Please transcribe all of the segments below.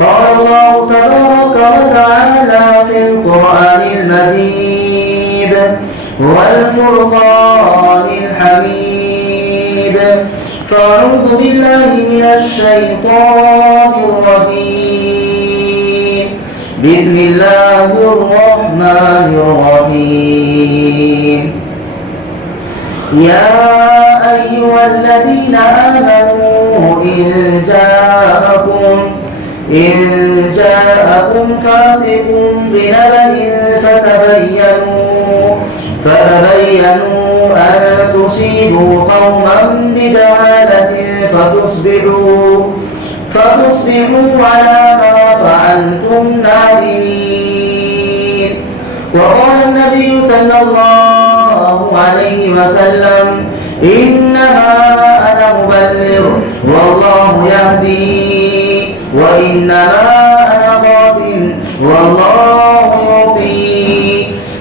قال الله تبارك وتعالى في القرآن المجيد والفرقان الحميد فأعوذ بالله من الشيطان الرجيم بسم الله الرحمن الرحيم يا أيها الذين آمنوا إن جاءكم فاسق بنبأ فتبينوا أن تصيبوا قوما بجهالة فتصبحوا على ما فعلتم نادمين. وقال النبي صلى الله عليه وسلم إنما أنا مبلغ والله يهدي وإنما أنا خاتم والله يعطي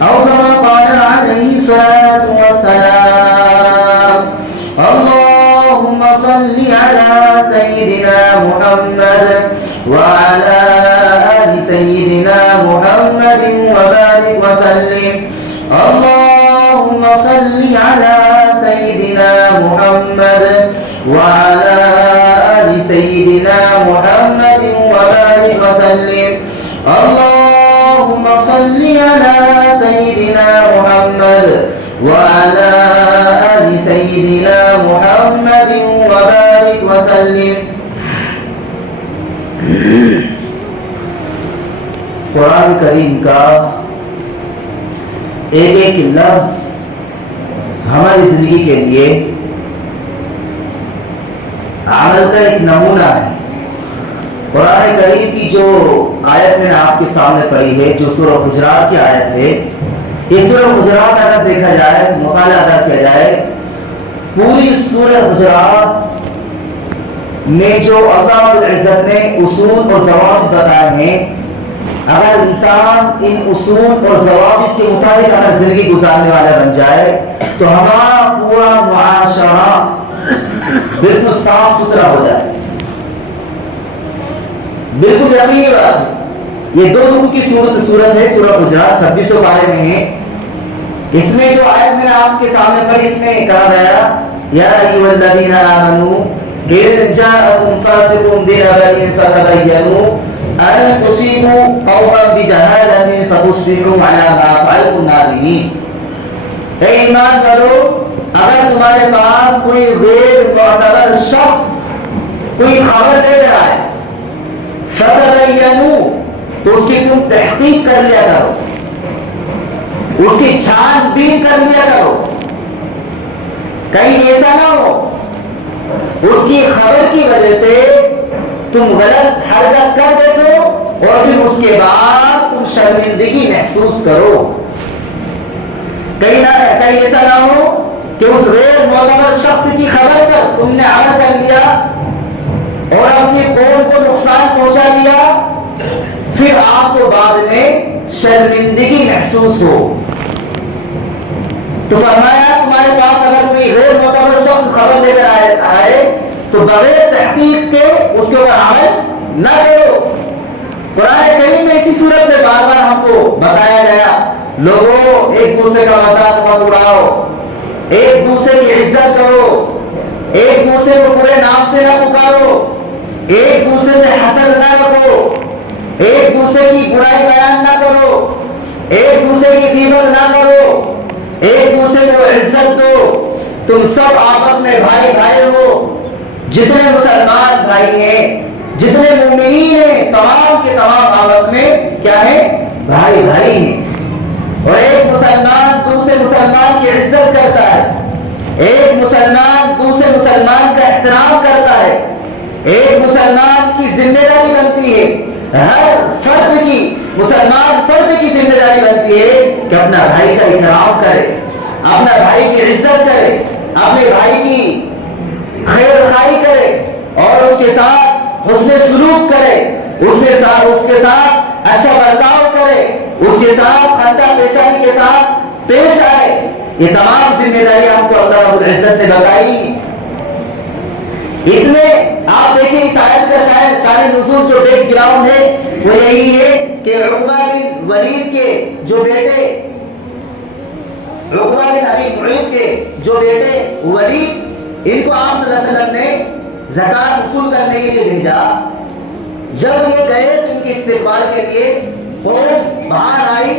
أو كما قال عليه الصلاة والسلام. اللهم صل على سيدنا محمد وعلى آل سيدنا محمد وبارك وسلم. اللهم صل على سيدنا محمد وعلى آل سيدنا محمد وبارك وسلم. اللهم صل على سيدنا محمد وعلى آل سيدنا محمد وبارك وسلم. قرآن کریم کا ایک ایک لفظ ہماری زندگی کے لیے عمل کا ایک نمونہ ہے. قرآن کریم کی جو آیت میں نے آپ کے سامنے پڑھی ہے جو سورہ حجرات کی آیت ہے, یہ سورہ حجرات اگر دیکھا جائے, مطالعہ اگر کیا جائے, پوری سورہ حجرات میں جو اللہ رب العزت نے اصول اور ضوابط بتائے ہیں, اگر انسان ان اصول اور ضوابط کے مطابق اگر زندگی گزارنے والا بن جائے تو ہمارا پورا معاشرہ بالکل صاف ستھرا ہو جائے. بالکل یقینی بات ہے. یہ 2 رکوع کی سورت ہے, سورہ حجرات 26 پارے میں ہے. اس میں جو آیت میں نے آپ کے سامنے پڑھی, اس میں کہا گیا یا ایھا الذین آمنوا ان جاءکم فاسق بنبأ فتبینوا ان تصیبوا قوما بجہالۃ فتصبحوا علی ما فعلتم نادمین. اے ایمان والو, اگر تمہارے پاس کوئی غیر معتبر شخص کوئی خبر دے رہا ہے, فتبینوا, تو اس کی تم تحقیق کر لیا کرو, اس کی چھان بین کر لیا کرو. کہیں ایسا نہ ہو اس کی خبر کی وجہ سے تم غلط حرکت کر بیٹھو اور پھر اس کے بعد تم شرمندگی محسوس کرو. کہیں ایسا نہ ہو کہ اس غیر معتبر شخص کی خبر پر تم نے عمل کر لیا اور اپنی قوم کو نقصان پہنچا دیا, پھر آپ کو بعد میں شرمندگی محسوس ہو. تو فرمایا تمہارے پاس اگر کوئی غیر معتبر شخص خبر لے کر آئے تو بغیر تحقیق کے اس کے اوپر عمل نہ کرو. قرآن کریم میں اسی صورت میں بار بار ہم کو بتایا گیا, لوگوں ایک دوسرے کا مذاق مت اڑاؤ, ایک دوسرے کی عزت کرو, ایک دوسرے کو برے نام سے نہ پکارو, ایک دوسرے سے حسد نہ رکھو, ایک دوسرے کی برائی بیان نہ کرو, ایک دوسرے کی غیبت نہ کرو, ایک دوسرے کو عزت دو. تم سب آپس میں بھائی بھائی ہو. جتنے مسلمان بھائی ہیں, جتنے مومنین ہیں, تمام کے تمام آپس میں کیا ہے, بھائی بھائی ہیں. اور ایک مسلمان دوسرے مسلمان کی عزت کرتا ہے, ایک مسلمان دوسرے مسلمان کا احترام کرتا ہے. ایک مسلمان کی ذمہ داری بنتی ہے, ہر فرد کی, مسلمان فرد کی ذمہ داری بنتی ہے کہ اپنا بھائی کا احترام کرے, اپنا بھائی کی عزت کرے, اپنے بھائی کی خیر خواہی کرے اور اس کے ساتھ حسن سلوک کرے, اس کے ساتھ اچھا برتاؤ کرے, اس کے ساتھ خندہ پیشانی کے ساتھ پیش آئے. یہ تمام ذمہ داری ہم کو اللہ رب العزت نے بتائی. اس میں آپ دیکھیں اس آیت کا شان نزول جو بیک گراؤنڈ ہے وہ یہی ہے کہ عقبہ بن ولید کے جو بیٹے عقبہ بن ابی معیط کے جو بیٹے ولید، ان کو آپ صلی اللہ علیہ وسلم نے زکات وصول کرنے کے لیے بھیجا۔ جب یہ گئے تو ان کے استقبال کے لیے قوم باہر آئی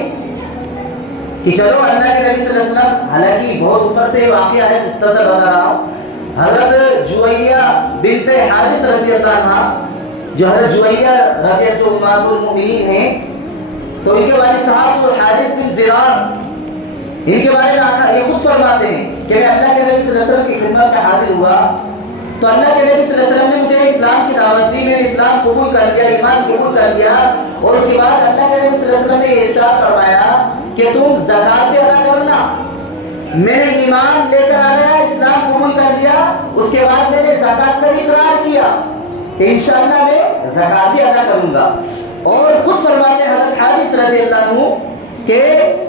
کہ چلو اللہ کے نبی صلی اللہ علیہ وسلم، حالانکہ بہت اوپر سے واقعہ ہے، مختصر بتا رہا ہوں۔ حضرت جویریہ بنت حارث رضی اللہ عنہ، جو حضرت جویریہ رضی اللہ جو امہات المؤمنین ہیں، تو ان کے والد صاحب جو حارث بن زرار، ان کے بارے میں آقا یہ خود فرماتے ہیں کہ میں اللہ کے نبی صلی اللہ علیہ وسلم کی خدمت میں حاضر ہوا تو اللہ کے نبی صلی اللہ علیہ وسلم نے مجھے اسلام کی دعوت دی، میں نے اسلام قبول کر لیا، ایمان قبول کر لیا، اور اس کے بعد اللہ کے نبی صلی اللہ علیہ وسلم نے یہ ارشاد فرمایا کہ تم زکات بھی ادا کرنا۔ میں نے ایمان لے کر آ گیا، اسلام قبول کر لیا، اس کے بعد میں نے زکات کا بھی اقرار کیا کہ انشاءاللہ میں زکات بھی ادا کروں گا۔ اور خود فرماتے ہیں حضرت حارث رضی اللہ عنہ کہ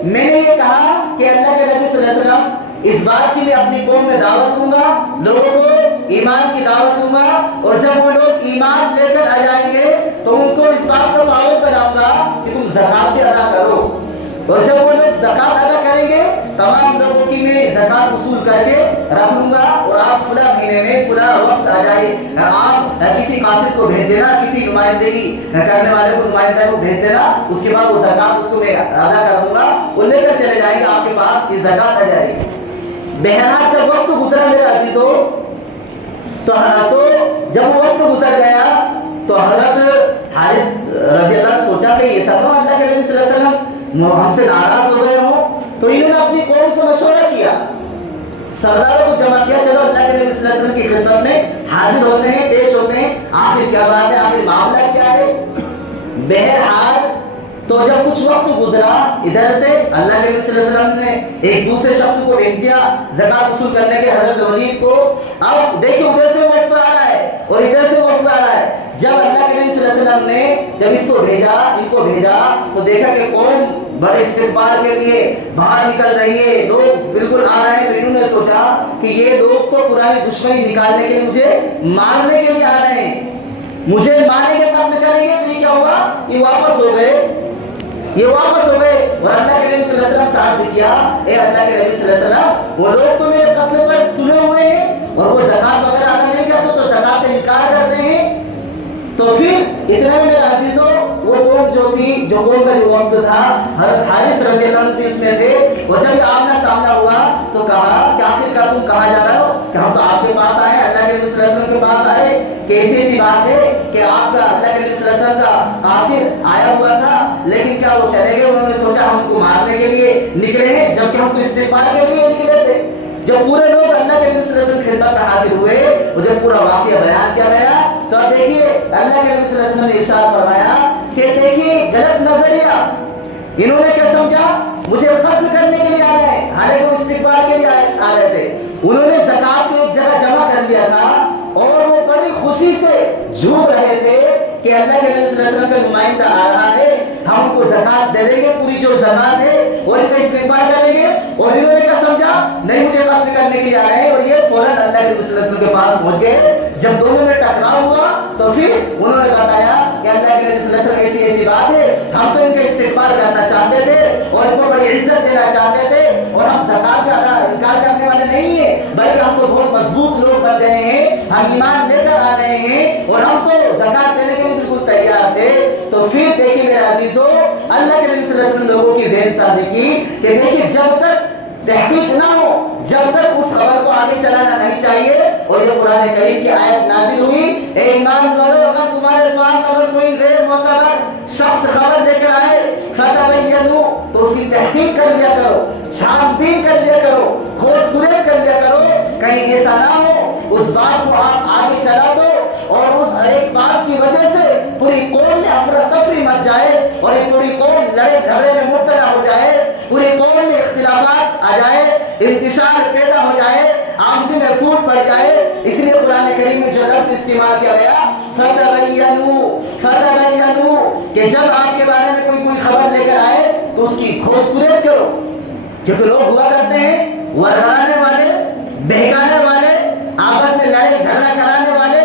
میں نے یہ کہا کہ اللہ کے نبی صلی اللہ علیہ وسلم اس بات کی میں اپنی قوم میں دعوت دوں گا، لوگوں کو ایمان کی دعوت دوں گا، اور جب وہ لوگ ایمان لے کر آ جائیں گے تو ان کو اس بات کا پابند بناؤں گا کہ تم زکات بھی ادا کرو، اور جب وہ لوگ زکات ادا کریں گے تمام لوگوں کی میں زکات وصول کر کے رکھ لوں گا، اور آپ فلاں مہینے میں فلاں وقت آ جائے، آپ کسی قاصد کو بھیج دینا، کسی نمائندگی کرنے والے کو نمائندہ کو بھیج دینا، اس کے بعد وہ زکات اس کو میں ادا کر دوں گا، وہ لے کر چلے جائیں گے، آپ کے پاس یہ زکات آ جائے گی۔ بہرحال جب وقت گزرا میرے عزیزو، تو جب وہ وقت گزر گیا تو حضرت حارث رضی اللہ عنہ سوچا کہ یہ سب اللہ کے نبی صلی اللہ علیہ وسلم ہم سے ناراض ہو گئے ہوں، تو انہوں نے اپنی قوم سے مشورہ کیا، سرداروں کو جمع کیا، چلو اللہ کے نبی صلی اللہ علیہ وسلم کی خدمت میں حاضر ہوتے ہیں، پیش ہوتے ہیں، آخر کیا بات ہے، آخر معاملہ کیا ہے۔ بہرحال تو جب کچھ وقت گزرا، ادھر سے اللہ کے نبی صلی اللہ علیہ وسلم نے ایک دوسرے شخص کو بھیج دیا زکات وصول کرنے کے، حضرت ولید کو۔ اب دیکھیں ادھر سے وقت آ رہا ہے اور ادھر سے وقت آ رہا ہے۔ جب اللہ کے نبی صلی اللہ علیہ وسلم نے جب اس کو بھیجا، ان کو بھیجا، تو دیکھا کہ قوم بڑے استقبال کے لیے باہر نکل رہی ہے، لوگ بالکل آ رہے ہیں، تو انہوں نے سوچا کہ یہ لوگ تو پرانی دشمنی نکالنے کے لیے مجھے مارنے کے لیے آ رہے ہیں، مجھے ماریں گے قتل کریں گے، تو یہ کیا ہوا، یہ واپس ہو گئے، یہ واپس ہو گئے۔ اور اللہ کے نبی صلی اللہ علیہ وسلم سے عرض کیا، اے اللہ کے نبی صلی اللہ علیہ وسلم، وہ لوگ تو میرے قتل پر تلے ہوئے ہیں اور وہ زکات وغیرہ ادا نہیں کرتے، تو زکات کا انکار کرتے ہیں۔ تو پھر اتنے میں میرے عزیزوں وہ قوم جو تھی، جو قوم کا جو وقت تھا، حضرت حارث رضی اللہ عنہ اس میں تھے، اور جب یہ آمنا سامنا ہوا تو کہا کہ آخر کا تم کہاں جا رہے ہو، کہ ہم تو آپ کے پاس آئے، اللہ کے نبی صلی اللہ علیہ وسلم کے پاس آئے، کہ ایسی سی بات ہے کہ آپ کا اللہ کے نبی صلی اللہ علیہ وسلم کا آخر آیا ہوا تھا، لیکن کیا وہ چلے گئے، انہوں نے سوچا ہم کو مارنے کے لیے نکلے ہیں، جبکہ ہم تو استقبال کے لیے نکلے تھے۔ جب پورے لوگ اللہ کے نبی صلی اللہ علیہ وسلم کی خدمت میں حاضر ہوئے اور جب پورا واقعہ بیان کیا گیا تو دیکھیے اللہ کے نبی صلی اللہ علیہ وسلم نے ارشاد فرمایا کہ دیکھیے غلط نظریہ، انہوں نے کیا سمجھا مجھے قتل کرنے کے لیے آ رہے ہیں، حالانکہ وہ استقبال کے لیے آ رہے تھے۔ انہوں نے زکات کو ایک جگہ جمع کر لیا تھا اور وہ بڑی خوشی سے جھوم رہے تھے کہ اللہ کے نبی صلی اللہ علیہ وسلم کا نمائندہ آ رہا ہے، ہم ان کو زکات دے دیں گے، پوری جو زکات ہے اور ان کا استقبال کریں گے۔ اور انہوں نے کیا سمجھا، نہیں مجھے قتل کرنے کے لیے آ رہے ہیں، اور یہ فوراً اللہ کے نبی صلی اللہ علیہ وسلم کے پاس پہنچ گئے۔ جب دونوں میں ٹکراؤ ہوا تو پھر انہوں نے بتایا کہ اللہ کے نبی صلی اللہ علیہ وسلم ایسی ایسی بات ہے، ہم تو ان کا استقبال کرنا چاہتے تھے اور ان کو بڑی عزت دینا چاہتے تھے، اور ہم زکات کا انکار کرنے والے نہیں ہیں، بلکہ ہم تو بہت مضبوط لوگ بن گئے ہیں، ہم ایمان لے کر آ گئے ہیں اور ہم تو زکات دینے کے لیے بالکل تیار تھے۔ تو پھر دیکھیے میرے عزیزو، اللہ کے نبی صلی اللہ علیہ وسلم لوگوں کی ذہن سازی کی کہ دیکھیے جب تک تحقیق نہ ہو، جب تک اس خبر کو آگے چلانا نہیں چاہیے۔ اور یہ قرآن کریم کی آیت نازل ہوئی، اے ایمان والو، اگر تمہارے پاس اگر کوئی غیر معتبر شخص خبر لے کر آئے فتبینوا، تو اس کی تحقیق کر لیا کرو، چھان بین کر لیا کرو، کھود پریت کر لیا کرو، کہیں ایسا نہ ہو اس بات کو آپ آگے چلا دو اور اس ایک بات کی وجہ سے پوری قوم میں افراتفری مچ جائے اور یہ پوری قوم لڑے جھگڑے میں مبتلا ہو جائے، پوری قوم میں اختلافات آ جائے، انتشار پیدا ہو جائے، آپسی میں پھوٹ پڑ جائے۔ اس لیے قرآن کریم میں جو لفظ استعمال کیا گیا فتبینوا، کہ جب آپ کے بارے میں کوئی خبر لے کر آئے تو اس کی کھود پریت کرو، کیونکہ لوگ ہوا کرتے ہیں ورگلانے والے، بہکانے والے، آپس میں لڑائی جھگڑا کرانے والے،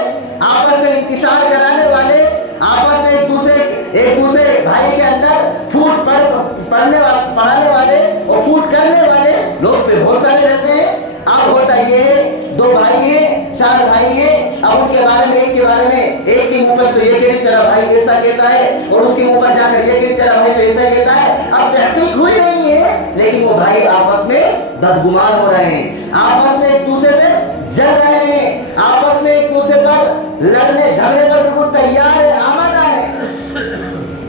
کے بارے میں ایک کے منہ پر تو یہ کہہ تیرا بھائی ایسا کہتا ہے اور اس کے منہ پر جا کر یہ کہہ تیرا بھائی تو ایسا کہتا ہے. اب تحقیق ہوئی نہیں ہے لیکن وہ بھائی آپس میں بدگمان ہو رہے ہیں, آپس میں ایک دوسرے پہ جل رہے ہیں, آپس میں ایک دوسرے پر لڑنے جھگڑے پر بالکل تیار ہے, آمادہ ہے.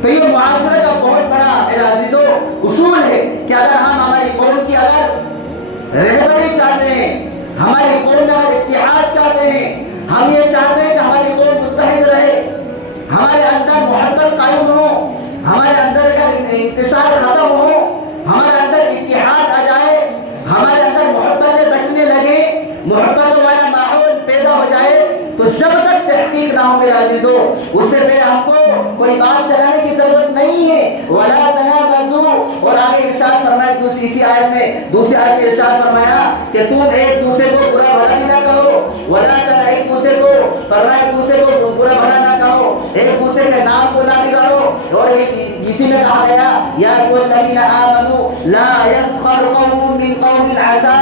تو یہ معاشرے کا بہت بڑا میرے عزیزو اصول ہے کہ اگر ہم ہماری قوم کی اگر رہبری چاہتے ہیں, ہماری قوم میں اگر اتحاد چاہتے ہیں, ہم یہ چاہتے ہیں کہ ہماری قوم متحد رہے, ہمارے اندر محبت قائم ہو, ہمارے اندر کا انتشار ختم ہو, ہمارے اندر اتحاد آ جائے, ہمارے اندر محبتیں بٹنے لگے, محبت والا ماحول پیدا ہو جائے, تو جب تک تحقیق نہ ہو میرے عزیزو اس سے پہلے ہم کو کوئی بات چلانے کی ضرورت نہیں ہے. وَلَا تَنَابَزُوا, اور آگے ارشاد فرمایا اسی آیت میں, دوسری آیت میں ارشاد فرمایا کہ تم ایک دوسرے کو برا بھلا بھی نہ کہو. وَلَا تَنَا, ایک دوسرے کو فرمایا ایک دوسرے کو برا بھلا نہ کہو, ایک دوسرے کے نام کو نہ بگاڑو. اور اسی میں کہا گیا یا ایھا الذین آمنوا لا یسخر قوم من قوم عسى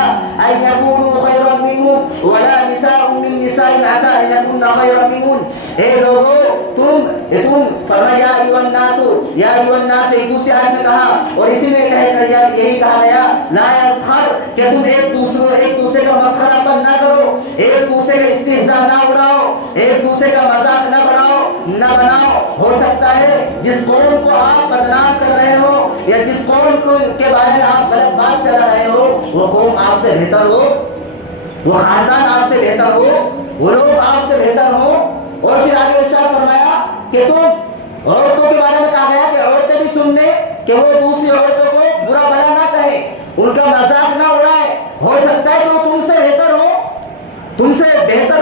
ان یکونوا خیرا منهم ولا نساء من نساء عسى ان یکن خیرا منهن. اے لوگو تم فرمایا یا ایھا الناس, ایک دوسرے آیت میں کہا اور اسی میں یہی کہا گیا لا یسخر, کہ تم ایک دوسرے کا مسخرہ پن نہ کرو, ایک دوسرے کا استہزاء نہ اڑاؤ, ایک دوسرے کا مذاق نہ بناؤ. ہو سکتا ہے جس قوم کو آپ بدنام کر رہے ہو یا جس قوم کے بارے میں آپ غلط بات چلا رہے ہو وہ قوم آپ سے بہتر ہو, وہ خاندان آپ سے بہتر ہو, وہ لوگ آپ سے بہتر ہو. اور پھر آگے ارشاد فرمایا کہ تم عورتوں کے بارے میں کہا گیا کہ عورتیں بھی سن لیں کہ وہ دوسری عورتوں کو برا بھلا نہ کہیں, ان کا مذاق نہ اڑائے. ہو سکتا ہے کہ وہ تم سے بہتر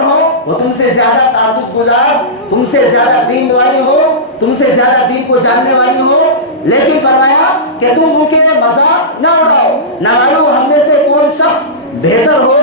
ہو, وہ تم سے زیادہ تعبد گزار, تم سے زیادہ دین والی ہو, تم سے زیادہ دین کو جاننے والی ہو, لیکن فرمایا کہ تم ان کے مذاق نہ اڑاؤ. نہ معلوم ہم میں سے کون شخص بہتر ہو,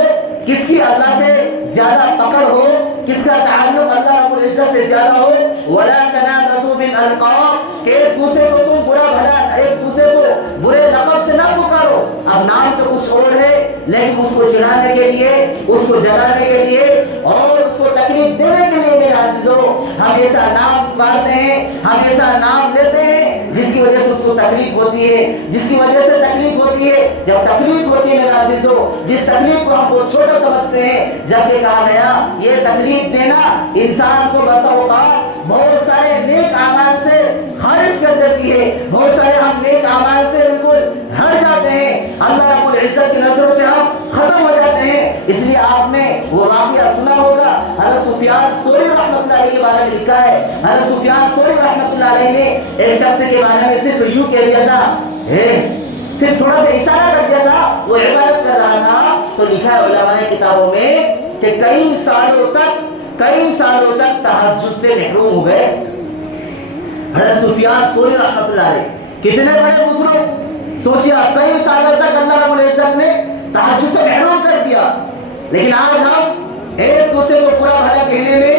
کس کی اللہ سے زیادہ پکڑ ہو, کس کا تعلق اللہ رب العزت سے زیادہ ہو. ولا تنابزوا بالالقاب, کہ ایک دوسرے کو تم برا بھلا, ایک دوسرے کو برے لقب سے نہ پکارو. اب نام تو کچھ اور ہے لیکن اس کو چڑھانے کے لیے, اس کو جلانے کے لیے اور اس کو تکلیف دینے کے لیے میرے عزیزو ہم ایسا نام پکارتے ہیں, ہم ایسا نام لیتے ہیں جس کی وجہ سے اس کو تکلیف ہوتی ہے, جس کی وجہ سے تکلیف ہوتی ہے. جب تکلیف ہوتی ہے میرے عزیزو, جس تکلیف کو ہم بہت چھوٹا سمجھتے ہیں, جبکہ کہا گیا یہ تکلیف دینا انسان کو بسا اوقات بہت سارے نیک اعمال سے خارج کر دیتی ہے, بہت سارے ہم نیک اعمال سے بالکل ہٹ جاتے ہیں, اللہ رب العزت کی نظروں سے ہم ختم ہو جاتے ہیں. اس لیے آپ نے وہ واقعہ سنا ہوگا, حضرت سفیان ثوری رحمۃ اللہ علیہ کے بارے میں لکھا ہے. حضرت سفیان ثوری رحمۃ اللہ علیہ نے ایک شخص کے بارے میں صرف یوں کہہ دیا تھا, صرف تھوڑا سا اشارہ کر دیا تھا, وہ عبادت کر رہا تھا, تو لکھا ہے علماء نے کتابوں میں کہ کئی سالوں تک تہجد سے محروم ہو گئے. حضرت سفیان ثوری رحمۃ اللہ علیہ کتنے بڑے بزرگ, سوچیے آپ, کئی سالوں تک اللہ رب العزت نے تہجد سے محروم کر دیا, لیکن آج ہم ایک دوسرے کو برا بھلا کہنے میں,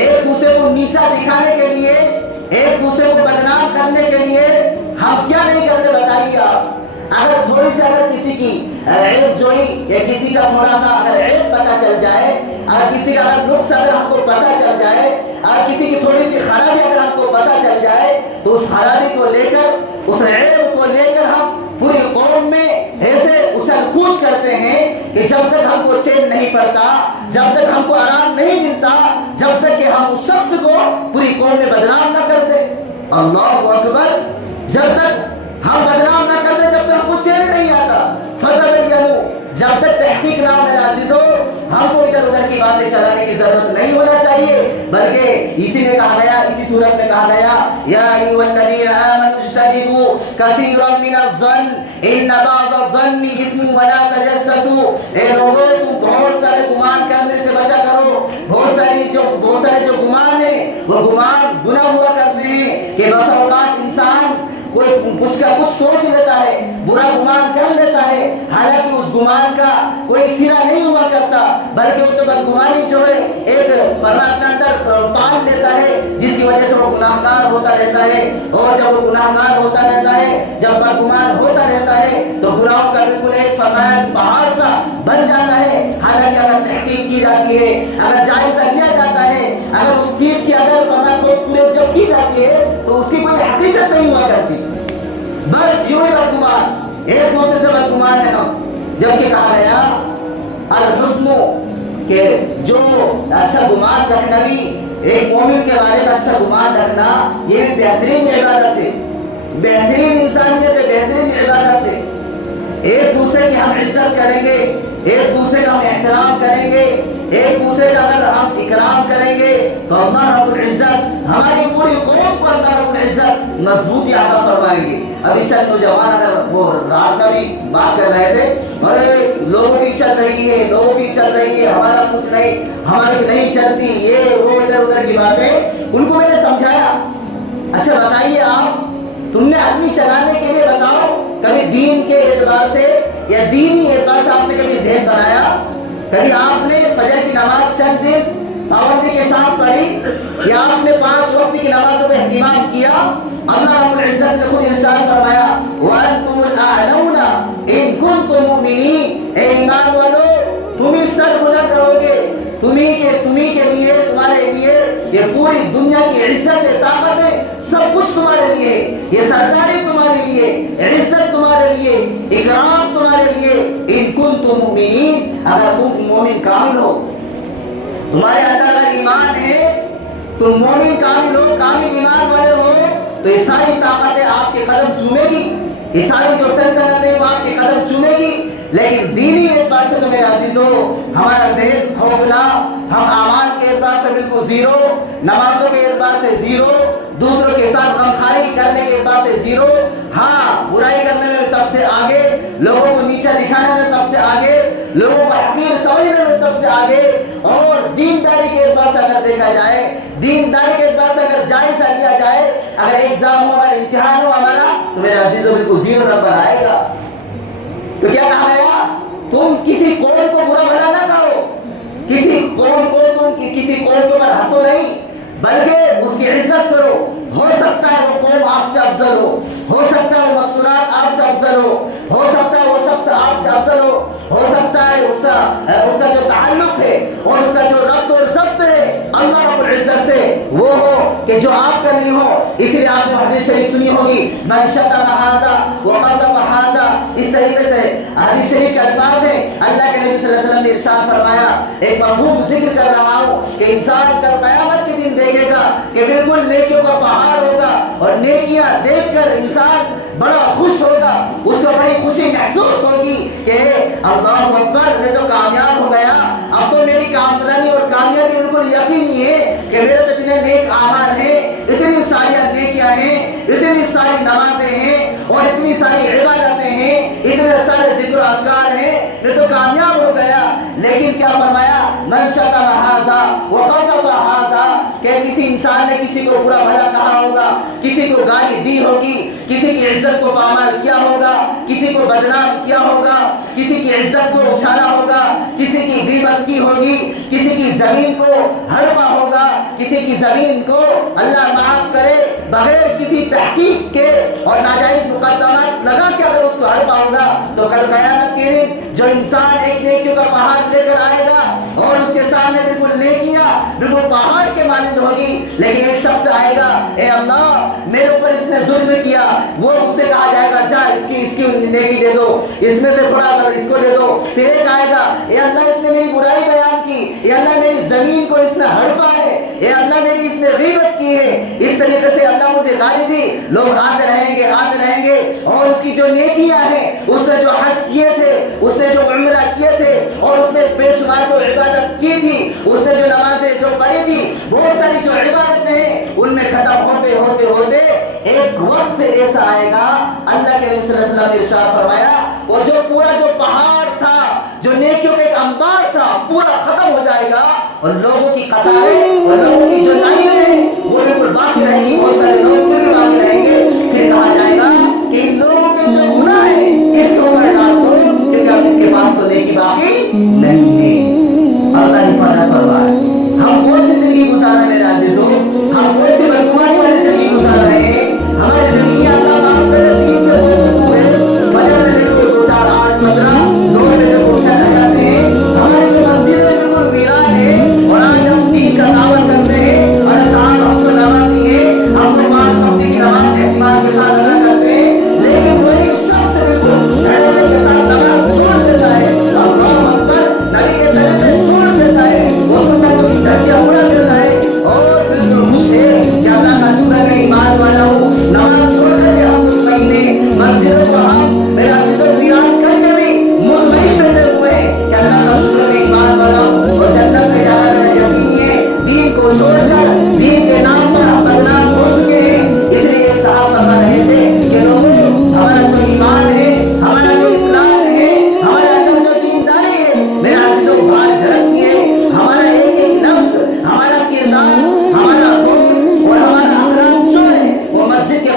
ایک دوسرے کو نیچا دکھانے کے لیے, ایک دوسرے کو بدنام کرنے کے لیے ہم کیا نہیں کرتے بتائیے آپ. اگر تھوڑی سی اگر کسی کی عیب جوئی یا کسی کا تھوڑا سا اگر عیب پتہ چل جائے, اگر کسی کا اگر نقص اگر ہم کو پتہ چل جائے, اگر کسی کی تھوڑی سی خرابی اگر ہم کو پتہ چل جائے, تو اس خرابی کو لے کر, اس عیب کو لے کر ہم پوری قوم میں ایسے اچھل کود کرتے ہیں کہ جب تک ہم کو چین نہیں پڑتا, جب تک ہم کو آرام نہیں ملتا, جب تک کہ ہم اس شخص کو پوری قوم میں بدنام نہ کر دیں. اللہ اکبر, جب تک ہم بدنام نہ کرتے, جب تک ہم کو چین نہیں آتا. فتبینوا, جب تک تحقیق نہ ہو میرے عزیزو ہم کو ادھر ادھر کی باتیں چلانے کی ضرورت نہیں ہونا چاہیے, بلکہ اسی میں کہا گیا, اسی صورت میں کہا گیا یا ایھا الذین آمنوا اجتنبوا کثیرا من الظن ان بعض الظن اثم ولا تجسسوا. اے لوگوں تم بہت سارے گمان کرنے سے بچا کرو, بہت سارے جو گمان ہیں وہ گمان گناہ ہوا کرتے ہیں کہ بس اوقات انسان کوئی کچھ کا کچھ سوچ لیتا ہے, برا گمان کر لیتا ہے, حالانکہ اس گمان کا کوئی سرا نہیں ہوا کرتا، بلکہ وہ تو بدگمانی جو ہے ایک اپنے اندر پال لیتا ہے، جس کی وجہ سے وہ گناہگار ہوتا رہتا ہے، اور جب وہ گناہگار ہوتا رہتا ہے، جب بدگمان ہوتا رہتا ہے تو گناہوں کا بالکل ایک فرمایا پہاڑ سا بن جاتا ہے۔ حالانکہ اگر تحقیق کی جاتی ہے، اگر جائزہ لیا جاتا ہے، اگر اس چیز کی اگر فرمایا پورے جب کی جاتی ہے تو اس کی کوئی حقیقت نہیں ہوا کرتی، بس یوں ہی بدگمان ایک دوسرے سے بدگمان ہے ہم۔ جبکہ کہا گیا الحسن کہ جو اچھا گمان رکھنا بھی ایک مومن کے بارے میں اچھا گمان رکھنا یہ بھی بہترین عبادت ہے، بہترین انسانیت ہے، بہترین عبادت ہے۔ ایک دوسرے کی ہم عزت کریں گے، ایک دوسرے کا ہم احترام کریں گے، ایک دوسرے کا اگر ہم اکرام کریں گے تو اللہ رب العزت ہماری پوری قوم کو اللہ رب العزت مضبوطی عطا فرمائیں گے۔ ابھی شاید نوجوان اگر وہ رات کا بھی بات کر رہے تھے، ارے لوگوں کی چل رہی ہے، لوگوں کی چل رہی ہے، ہمارا کچھ نہیں، ہماری نہیں چلتی، یہ وہ ادھر ادھر کی باتیں، ان کو میں نے سمجھایا اچھا بتائیے آپ تم نے اپنی چلانے کے لیے بتاؤ کبھی دین کے اعتبار سے یا دینی اعتبار سے آپ نے کبھی ذہن بنایا؟ کبھی آپ نے فجر کی نماز چند دن پابندی کے ساتھ پڑھی یا آپ نے 5 وقت کی نمازوں کا اہتمام کیا؟ اللہ رب العزت نے خود ارشاد فرمایا وَأَنْتُمُ الْأَعْلَوْنَ إِن كُنتُم مُؤْمِنِينَ، اے ایمان والو تم ہی سر بلند کرو گے، تمہیں کے لیے، تمہارے لیے یہ پوری دنیا کی عزت ہے، طاقت ہے، سب کچھ تمہارے لیے، یہ سرداری تمہارے لیے، عزت تمہارے لیے، اکرام تمہارے لیے، ان کنتم مؤمنین، اگر تم مومن کامل ہو، تمہارے اندر اگر ایمان ہے، تم مومن کامل ہو، کامل ایمان والے ہو، تو یہ ساری طاقتیں آپ کے قدم چومے گی، یہ ساری جو سلطنت ہے وہ آپ کے قدم چومے گی۔ لیکن دینی اعتبار سے تو میرے عزیزو ہمارا ذہن کھوکھلا، ہم اعمال کے اعتبار سے بالکل زیرو، نمازوں کے اعتبار سے زیرو، دوسروں کے ساتھ غمخواری کرنے کے اعتبار سے زیرو، ہاں برائی کرنے میں سب سے آگے، لوگوں کو نیچا دکھانے میں سب سے آگے، لوگوں کو حقیر سمجھنے میں سب سے آگے، اور دینداری کے اعتبار سے اگر دیکھا جائے، دینداری کے اعتبار سے اگر جائزہ لیا جائے، اگر ایگزام ہو، اگر امتحان ہو ہمارا، تو میرے عزیزو بالکل زیرو نمبر آئے گا۔ تو کیا کہا گیا؟ تم کسی قوم کو برا بھلا نہ کرو، کسی قوم کو پر ہنسو نہیں، بلکہ اس کی عزت کرو۔ ہو سکتا ہے وہ قوم آپ سے افضل ہو سکتا ہے وہ مذکورات آپ سے افضل ہو سکتا ہے وہ شخص آپ سے افضل ہو سکتا ہے اس کا جو تعلق ہے اور اس کا جو ربط اور ضبط ہے اللہ رب العزت سے وہ ہو کہ جو آپ کا نہیں ہو۔ اس لیے آپ نے حدیث شریف سنی ہوگی من شتم ھذا وقذف ھذا، اس طریقے سے حدیث شریف کے الفاظ ہیں، اللہ کے نبی صلی اللہ علیہ وسلم نے ارشاد فرمایا، ایک مفہوم ذکر کر رہا ہوں کہ انسان کل قیامت کے دن دیکھے گا کہ بالکل نیکیوں کا پہاڑ ہوگا، اور نیکیاں دیکھ کر انسان بڑا خوش ہوگا، اس کو بڑی خوشی محسوس ہوگی کہ اللہ اکبر میں تو کامیاب ہو گیا، اب تو میری کامیابی اور کامیابی بالکل یقینی ہے کہ میرے تو اتنے نیک اعمال ہیں، اتنی ساری نیکیاں ہیں، اتنی ساری نمازیں ہیں اور اتنی ساری عبادتیں ہیں، اتنے سارے ذکر و اذکار ہیں، میں تو کامیاب ہو گیا۔ لیکن کیا فرمایا من شتم ھذا وقذف ھذا، کہ کسی انسان نے کسی کو برا بھلا کہا ہوگا، کسی کو گالی دی ہوگی، کسی کی عزت کو پامال کیا ہوگا، کسی کو بدنام کیا ہوگا، کسی کی عزت کو اچھالا ہوگا، کسی کی غیبت کی ہوگی، کسی کی زمین کو ہڑپا ہوگا، کسی کی زمین کو اللہ معاف کرے بغیر کسی تحقیق کے اور ناجائز مقدمات لگا کے اگر اس کو ہڑپا ہوگا، تو کل قیامت کے دن جو انسان ایک نیکیوں کا پہاڑ لے کر آئے گا اور اس کے سامنے بالکل نیکیاں بالکل پہاڑ کے مانند ہوگی، لیکن ایک شخص آئے گا، اے اللہ میرے اوپر اس نے ظلم کیا، وہ اس سے کہا جائے گا جا اس کی نیکی دے دو، اس میں سے تھوڑا اس کو دے دو۔ پھر ایک آئے گا، اے اللہ اس نے میری برائی بیان کی، اے اللہ میری زمین کو اس نے ہڑپا ہے، اے اللہ میری اس نے غیبت کی ہے، اس طریقے سے اللہ مجھے گالی دی۔ لوگ آتے رہیں گے اور اس کی جو نیکیاں ہیں، اس نے جو حج کیے تھے، اس نے جو عمرہ کیے تھے اور اس نے بے شمار جو عبادت کی تھی، اس نے جو نمازیں جو پڑھی تھی، بہت ساری جو عبادتیں ہیں، ان میں ختم ہوتے ایک وقت ایسا آئے گا، اللہ کے نبی صلی اللہ علیہ وسلم نے ارشاد فرمایا وہ جو پورا جو پہاڑ تھا، جو نیکیوں کا ایک انبار تھا، پورا ختم ہو جائے گا اور لوگوں کی قطاریں اور لوگوں کی جو لائنیں ہیں وہ بالکل باقی رہیں گی، بہت سارے لوگ پھر باقی رہیں گے۔ پھر کہا جائے گا کہ ان لوگوں کے جو گناہ ہیں اس کو اوپر ڈال دو، کیونکہ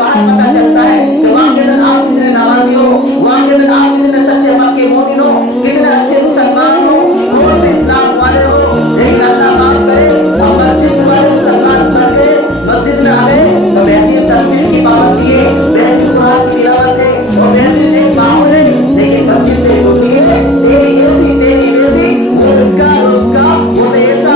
وہاں پتہ چلتا ہے کہ وہاں کے اندر آپ کتنے نمازی ہو، وہاں کے اندر آپ کتنے سچے پکے مومن ہو، کتنے اچھے مسلمان ہو، کون سے اسلام والے ہو. لیکن اللہ معاف کرے ہم مسجد والے مسلمان بن گئے، مسجد میں آ گئے تو بہترین تصویر کی پابندی ہے، بہترین قرآن کی تلاوت ہے اور بہترین ایک ماحول ہے، لیکن مسجد سے چھوٹی ہے تیری ایسی وہ اس کا وہ ایسا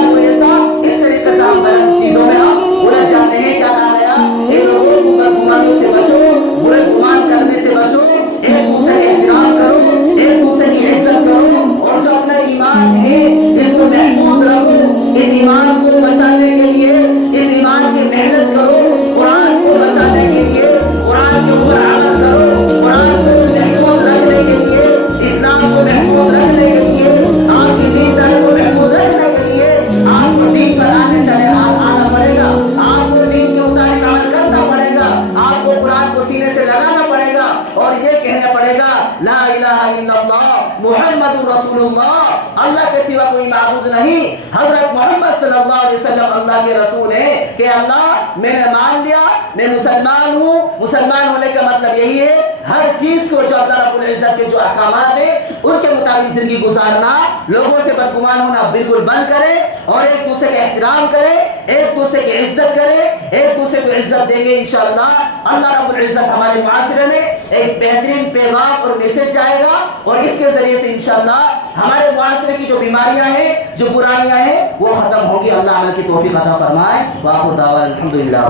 اس طریقے سے ہم غلط چیزوں میں ہم الجھ جاتے ہیں. کیا کہا گیا؟ اے لوگوں بدگمانیوں سے بچو، برے گمان کرنے سے بچو، ایک دوسرے کا احترام کرو، ایک دوسرے کی عزت کرو، اور جو اپنا ایمان ہے اس کو محفوظ رکھو. اس ایمان کو بچانے کے لیے اس ایمان کی محنت کرو، قرآن کو بچانے کے لیے قرآن کے اوپر عمل کرو، قرآن کو محفوظ رکھنے کے لیے، اسلام کو محفوظ رکھنے کے لیے، آپ کی دینداری کو محفوظ رکھنے کے لیے آپ کو دین پر آنا پڑے گا، آپ کو دین کے مطابق عمل کرنا پڑے گا، آپ کو قرآن کو سینے سے لگانا پڑے گا اور یہ کہنا پڑے گا لا الہ الا اللہ محمد رسول اللہ، اللہ کے سوا کوئی معبود نہیں، حضرت محمد صلی اللہ علیہ وسلم اللہ کے رسول ہیں. کہ اللہ میں نے مان لیا میں مسلمان ہوں. مسلمان ہونے کا مطلب یہی ہے ہر چیز کو جو اللہ رب العزت کے جو احکامات ہیں ان کے مطابق زندگی گزارنا، لوگوں سے بدگمان ہونا بالکل بند کرے اور ایک دوسرے کا احترام کرے، ایک دوسرے کی عزت کرے، ایک دوسرے کو عزت دیں گے انشاءاللہ اللہ رب العزت ہمارے معاشرے میں ایک بہترین پیغام اور میسج جائے گا اور اس کے ذریعے سے انشاءاللہ ہمارے معاشرے کی جو بیماریاں ہیں جو برائیاں ہیں وہ ختم ہوں گی. اللہ عمل کی توفیق عطا فرمائے. واخر دعوانا الحمدللہ.